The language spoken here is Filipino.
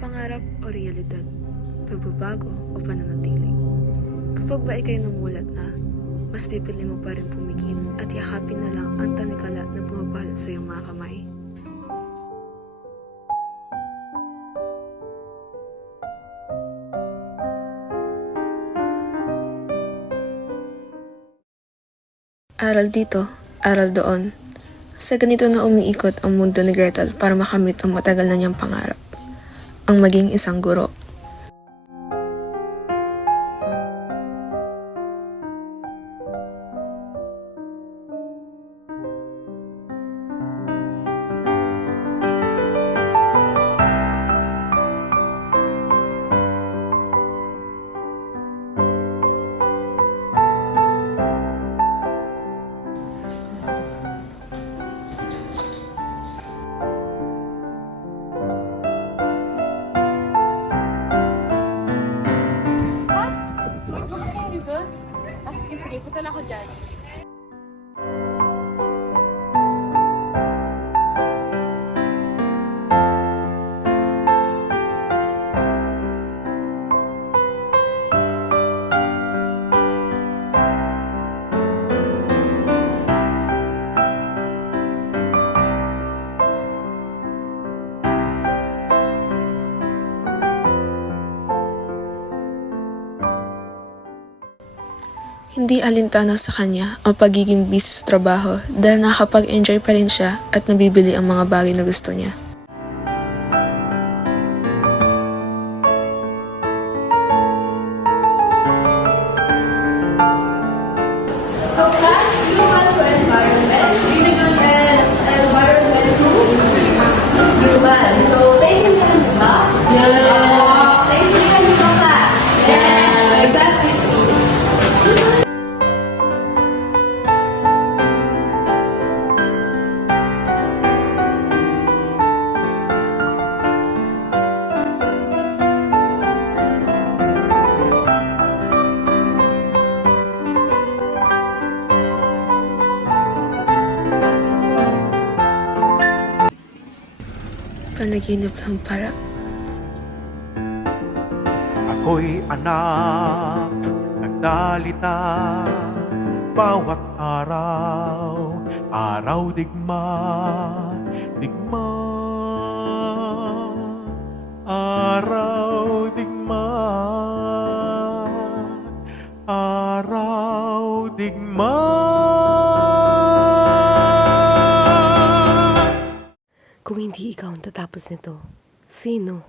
Pangarap o realidad, pagbabago o pananatili. Kapag ba ikay numulat na, mas pipili mo pa rin pumikit at yakapin na lang ang tanikala na bumabalot sa iyong mga kamay. Aral dito, aral doon. Sa ganito na umiikot ang mundo ni Gretel para makamit ang matagal na niyang pangarap, ang maging isang guro. Kamusta yung result? Sige, punta na ako dyan. Hindi alintana sa kanya ang pagiging busy sa trabaho dahil nakakapag-enjoy pa rin siya at nabibili ang mga bagay na gusto niya. So class, you want to environment? Yes, environment too. Human. So, thank you ba? Yeah. Thank you class. Yeah. My class is Panaginip lang pala. Ako'y anak ng dalita, bawat araw, araw digma, digma, araw digma, araw digma. Kung hindi ikaw ang tatapos nito, sino?